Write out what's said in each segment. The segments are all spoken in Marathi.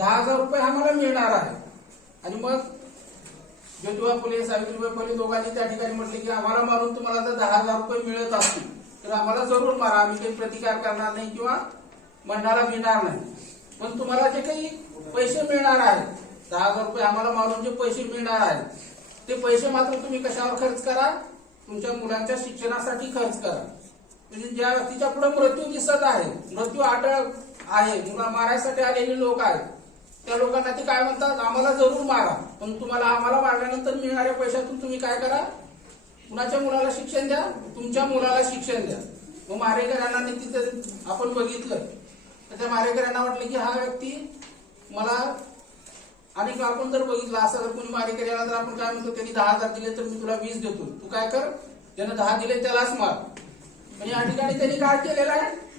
दहा हजार रुपये आम्हाला मिळणार आहे. आणि मग ज्योतिबा फुले सावित्रीबाई फुले दोघांनी त्या ठिकाणी म्हटले की आम्हाला मारून तुम्हाला जर दहा हजार रुपये मिळत असतील तर आम्हाला जरूर मारा. आम्ही काही प्रतिकार करणार नाही किंवा म्हणणारा मिळणार नाही. पण तुम्हाला जे काही पैसे मिळणार आहेत दहा हजार रुपये आम्हाला मारून जे पैसे मिळणार आहेत ते पैसे मात्र तुम्ही कशावर खर्च करा? तुमच्या मुलांच्या शिक्षणासाठी खर्च करा. म्हणजे ज्या व्यक्तीच्या पुढे मृत्यू दिसत आहे मृत्यू आटळ आहे मुला मारायसाठी आलेले लोक आहेत त्या लोकांना ते काय म्हणतात आम्हाला जरूर मारा. पण तुम्हाला आम्हाला मारल्यानंतर मिळणाऱ्या पैशातून तुम्ही काय करा? कुणाच्या मुलाला शिक्षण द्या? तुमच्या मुलाला शिक्षण द्या. मग मारेकऱ्यांना तिथे आपण बघितलं. तर त्या मारेकऱ्यांना वाटलं की हा व्यक्ती मला आणि आपण जर बघितलं असं जर कोणी मारेकरी आला तर आपण काय म्हणतो त्यांनी दहा हजार दिले तर मी तुला वीस देतो. तू काय कर? ज्यानं दहा दिले त्यालाच मार. पण या ठिकाणी त्यांनी काय केलेलं आहे?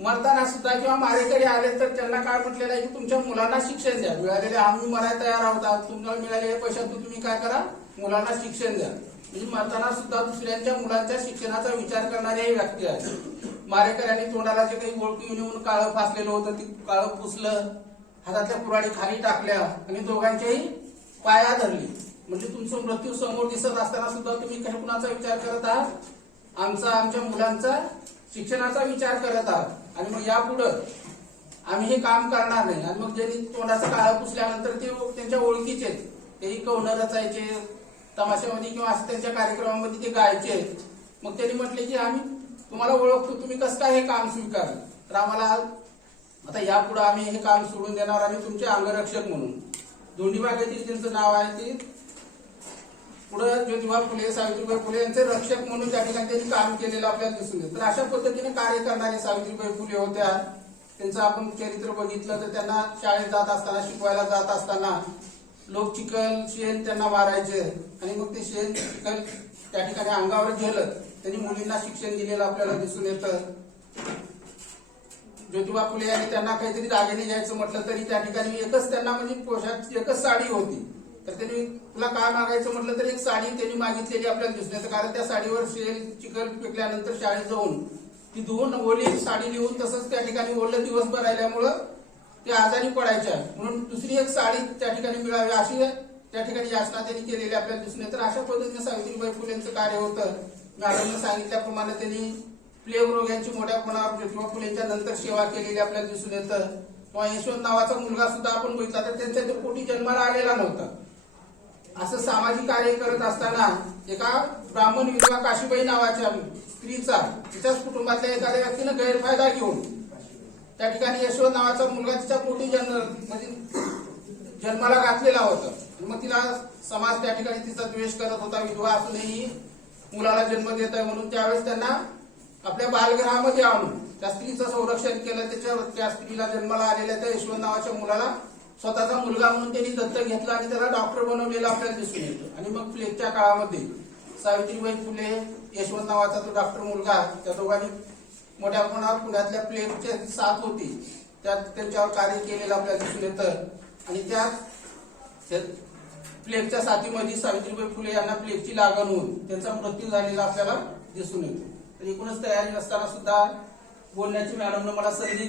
मरताना सुद्धा किंवा मारेकरी आले तर त्यांना काय म्हटलेलं आहे की तुमच्या मुलांना शिक्षण द्या. मिळालेले आम्ही मरायला तयार आहोत. तुमच्या मिळालेल्या पैशातून तुम्ही काय करा? मुलांना शिक्षण द्या. म्हणजे मरताना सुद्धा दुसऱ्यांच्या मुलांच्या शिक्षणाचा विचार करणारे व्यक्ती आहे. मारेकऱ्यांनी तोंडाला जे काही ओळखी येऊन काळं फासलेलं होतं ते काळं पुसलं हातातल्या पुराणी खाली टाकल्या आणि दोघांच्याही पाया धरली. म्हणजे तुमचं मृत्यू समोर दिसत असताना सुद्धा तुम्ही काही कुणाचा विचार करत आहात? आमचा आमच्या मुलांचा शिक्षणाचा विचार करत आहात. आणि मग यापुढं आम्ही हे काम करणार नाही. आणि मग ज्यांनी तोंडाचं काळा पुसल्यानंतर ते त्यांच्या ओळखीचे आहेत. तेही कवनं रचायचे तमाशामध्ये किंवा असं त्यांच्या कार्यक्रमामध्ये ते गायचे. मग त्यांनी म्हटले की आम्ही तुम्हाला ओळखतो तुम्ही कसं काय हे काम स्वीकारलं तर आम्हाला आता यापुढे आम्ही हे काम सोडून देणार आणि तुमचे अंगरक्षक म्हणून. दोन्ही येथील त्यांचं नाव आहे ते पुढे ज्योतिबा फुले सावित्रीबाई फुले यांचे रक्षक म्हणून त्या ठिकाणी त्यांनी काम केलेलं आपल्याला दिसून येतं. तर अशा पद्धतीने कार्य करणारे सावित्रीबाई फुले होत्या. त्यांचं आपण चरित्र बघितलं तर त्यांना शाळेत जात असताना शिकवायला जात असताना लोक चिखल शेण त्यांना मारायचे आणि मग ते शेण चिखल त्या ठिकाणी अंगावर झेलत त्यांनी मुलींना शिक्षण दिलेलं आपल्याला दिसून येतं. ज्योतिबा फुले यांनी त्यांना काहीतरी दागिने घ्यायचं म्हटलं तरी त्या ठिकाणी एकच त्यांना म्हणजे पोशाख एकच साडी होती. तर त्यांनी तुला काय मागायचं म्हटलं तर एक साडी त्यांनी मागितलेली आपल्याला दिसण्याचं कारण त्या साडीवर शेल चिखल पिकल्यानंतर शाळेत जाऊन ती धुवून ओली साडी लिहून तसंच त्या ठिकाणी ओलं दिवसभर राहिल्यामुळं ते आजारी पडायच्या. म्हणून दुसरी एक साडी त्या ठिकाणी मिळावी अशी त्या ठिकाणी याचना त्यांनी केलेली आपल्याला दिसून तर अशा पद्धतीने सावित्रीबाई फुलेंचं कार्य होतं. मॅडमनं सांगितल्याप्रमाणे त्यांनी प्लेग्रोग यांची मोठ्या प्रमाणावर ज्योतिबा फुलेंच्या नंतर सेवा केलेली आपल्याला दिसून येतं. किंवा यशवंत नावाचा मुलगा सुद्धा आपण बघितला तर त्यांच्या तो पोटी जन्माला आलेला नव्हता. असं सामाजिक कार्य करत असताना एका ब्राह्मण विधवा काशीबाई नावाच्या स्त्रीचा तिच्याच कुटुंबातल्या एखाद्या व्यक्तीनं गैरफायदा घेऊन त्या ठिकाणी यशवंत नावाचा मुलगा तिच्या पोटी जन्म म्हणजे जन्माला घातलेला होता. मग तिला समाज त्या ठिकाणी तिचा द्वेष करत होता विधवा असूनही मुलाला जन्म देत आहे म्हणून त्यावेळेस त्यांना आपल्या बालगृहामध्ये आणून त्या स्त्रीचं संरक्षण केलं. त्याच्या त्या स्त्रीला जन्माला आलेल्या त्या यशवंत नावाच्या मुलाला स्वतःचा मुलगा म्हणून त्यांनी दत्तक घेतला आणि त्याला डॉक्टर बनवलेला आपल्याला दिसून येतं. आणि मग प्लेगच्या काळामध्ये सावित्रीबाई फुले यशवंत नावाचा तो डॉक्टर मुलगा त्या दोघांनी मोठ्या प्रमाणावर पुण्यातल्या प्लेगचे साथ होती. त्यात त्यांच्यावर कार्य केलेलं आपल्याला दिसून येतं. आणि त्या त्या प्लेगच्या साथीमध्ये सावित्रीबाई फुले यांना प्लेगची लागण होऊन त्यांचा मृत्यू झालेला आपल्याला दिसून येतो. तर एकूणच तयारी नसताना सुद्धा बोलण्याची मॅडमनं मला संधी